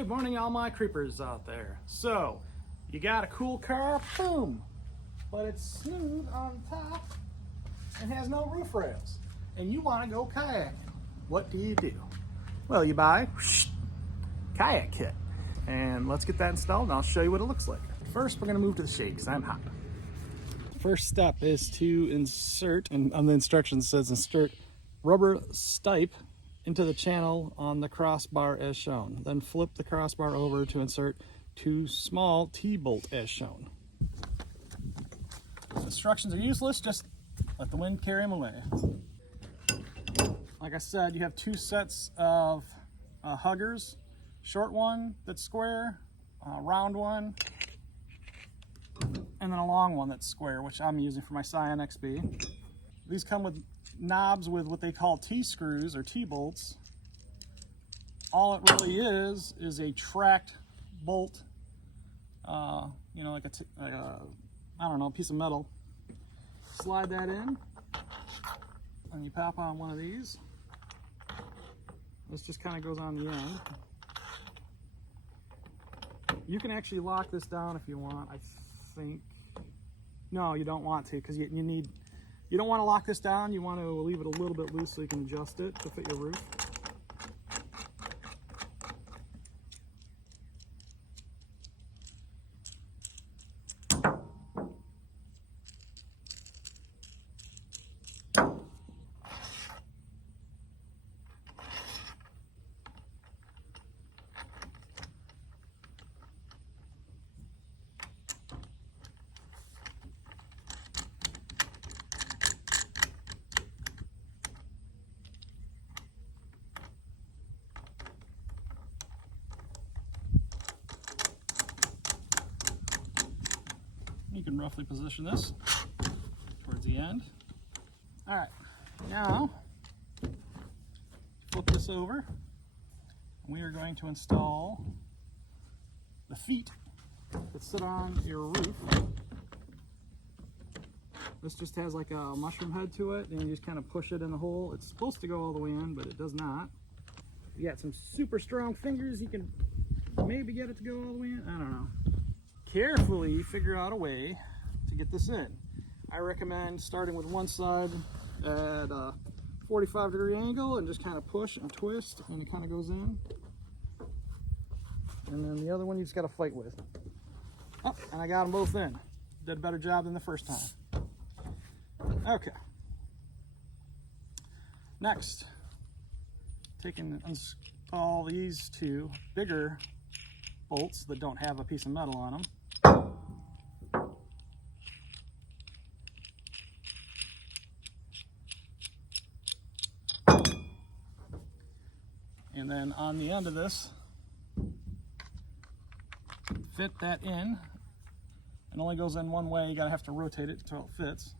Good morning, all my creepers out there. So, you got a cool car, boom, but it's smooth on top and has no roof rails, and you want to go kayaking. What do? Well, you buy kayak kit, and let's get that installed and I'll show you what it looks like. First, we're going to move to the shade because I'm hot. First step is to insert, and on the instructions it says insert rubber stipe into the channel on the crossbar as shown. Then flip the crossbar over to insert two small T-bolt as shown. The instructions are useless, just let the wind carry them away. Like I said, you have two sets of huggers. Short one that's square, round one, and then a long one that's square, which I'm using for my Scion XB. These come with knobs with what they call T-screws or T-bolts. All it really is a tracked bolt, you know, like I don't know, a piece of metal. Slide that in, and you pop on one of these. This just kind of goes on the end. You can actually lock this down if you want, I think. No, you don't want to, because you don't want to lock this down. You want to leave it a little bit loose so you can adjust it to fit your roof. You can roughly position this towards the end. All right, now flip this over. We are going to install the feet that sit on your roof. This just has like a mushroom head to it, and you just kind of push it in the hole. It's supposed to go all the way in, but it does not. You got some super strong fingers, you can maybe get it to go all the way in. I don't know. Carefully figure out a way to get this in. I recommend starting with one side at a 45-degree angle and just kind of push and twist, and it kind of goes in. And then the other one you just got to fight with. Oh, and I got them both in. Did a better job than the first time. Okay. Next, take and install these two bigger bolts that don't have a piece of metal on them. And then on the end of this, fit that in. It only goes in one way, you gotta have to rotate it until it fits.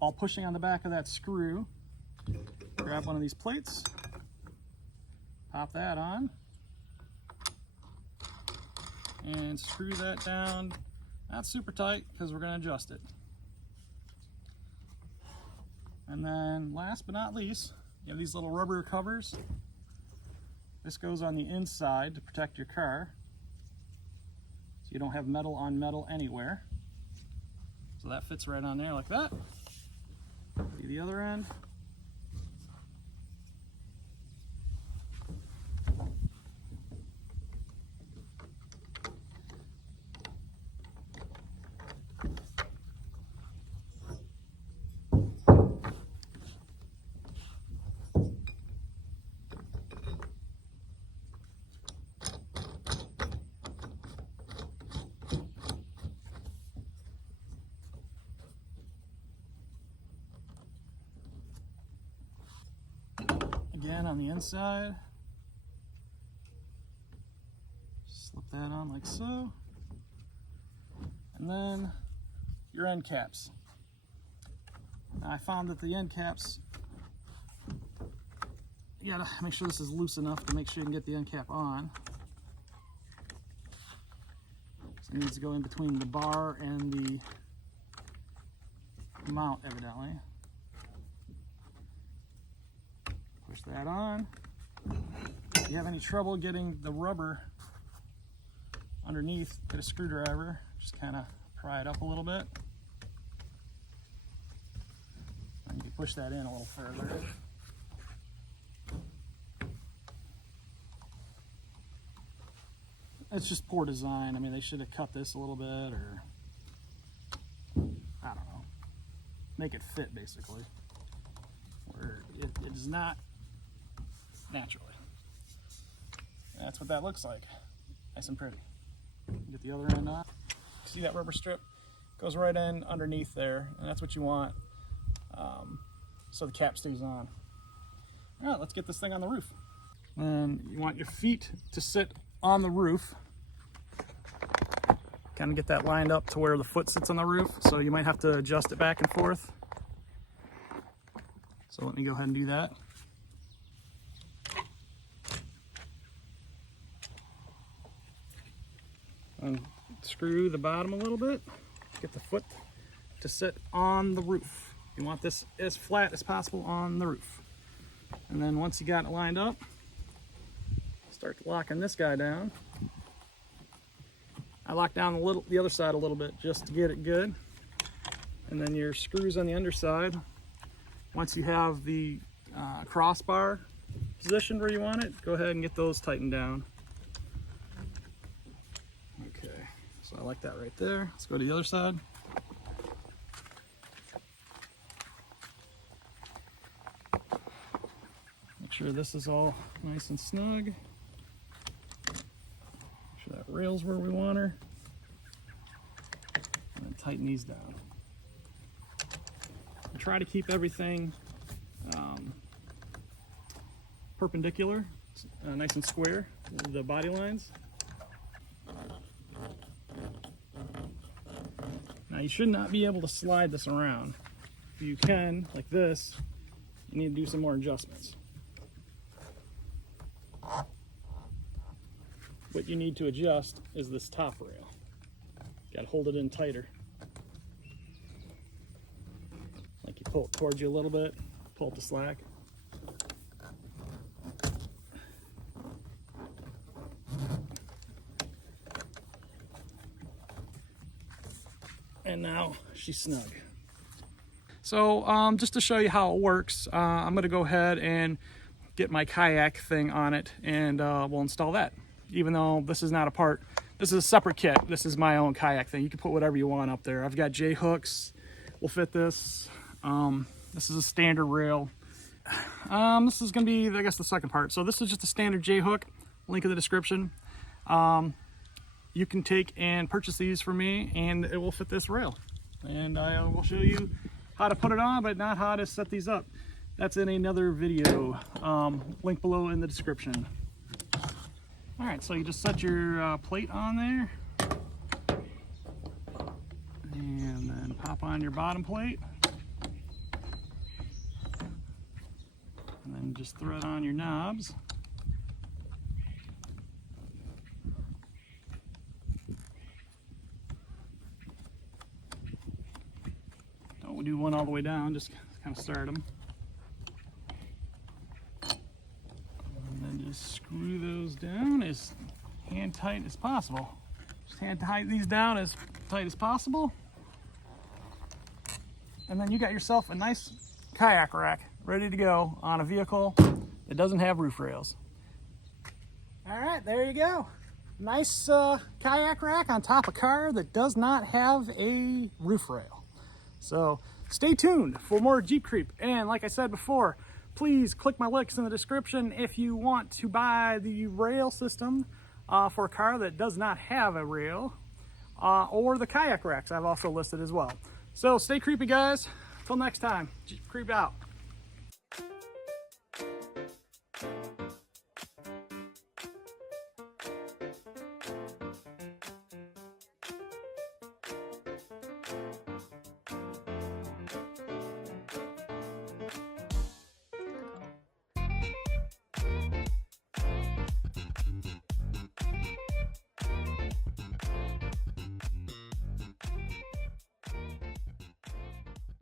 While pushing on the back of that screw, grab one of these plates, pop that on, and screw that down. Not super tight because we're going to adjust it. And then last but not least, you have these little rubber covers. This goes on the inside to protect your car, so you don't have metal on metal anywhere. So that fits right on there like that. See the other end. Again on the inside, slip that on like so, and then your end caps. Now I found that the end caps, you gotta make sure this is loose enough to make sure you can get the end cap on. So it needs to go in between the bar and the mount, evidently. Push that on. If you have any trouble getting the rubber underneath, get a screwdriver, just kind of pry it up a little bit. And you can push that in a little further. It's just poor design. I mean, they should have cut this a little bit, or I don't know, make it fit basically, where it is not naturally. That's what that looks like. Nice and pretty. Get the other end off. See that rubber strip? Goes right in underneath there, and that's what you want, so the cap stays on. All right, let's get this thing on the roof. And you want your feet to sit on the roof. Kind of get that lined up to where the foot sits on the roof, so you might have to adjust it back and forth. So let me go ahead and do that. And screw the bottom a little bit. Get the foot to sit on the roof. You want this as flat as possible on the roof. And then once you got it lined up, start locking this guy down. I lock down the other side a little bit just to get it good. And then your screws on the underside. Once you have the crossbar positioned where you want it, go ahead and get those tightened down. Okay, so I like that right there. Let's go to the other side. Make sure this is all nice and snug. Make sure that rail's where we want her. And then tighten these down. And try to keep everything perpendicular, nice and square, the body lines. Now you should not be able to slide this around. If you can, like this, you need to do some more adjustments. What you need to adjust is this top rail. Got to hold it in tighter. Like you pull it towards you a little bit, pull it to slack. And now she's snug. So just to show you how it works, I'm going to go ahead and get my kayak thing on it, and we'll install that. Even though this is not a part, this is a separate kit. This is my own kayak thing. You can put whatever you want up there. I've got JHooks, will fit this. This is a standard rail. This is going to be, I guess, the second part. So this is just a standard JHook, link in the description. You can take and purchase these from me, and it will fit this rail. And I will show you how to put it on, but not how to set these up. That's in another video, link below in the description. All right, so you just set your plate on there, and then pop on your bottom plate, and then just thread on your knobs. Don't do one all the way down, just kind of start them. And then just screw those down as hand tight as possible. Just hand tighten these down as tight as possible. And then you got yourself a nice kayak rack ready to go on a vehicle that doesn't have roof rails. All right, there you go. Nice kayak rack on top of a car that does not have a roof rail. So stay tuned for more Jeep Creep. And like I said before, please click my links in the description if you want to buy the rail system for a car that does not have a rail, or the kayak racks I've also listed as well. So stay creepy, guys. Till next time, Jeep Creep out.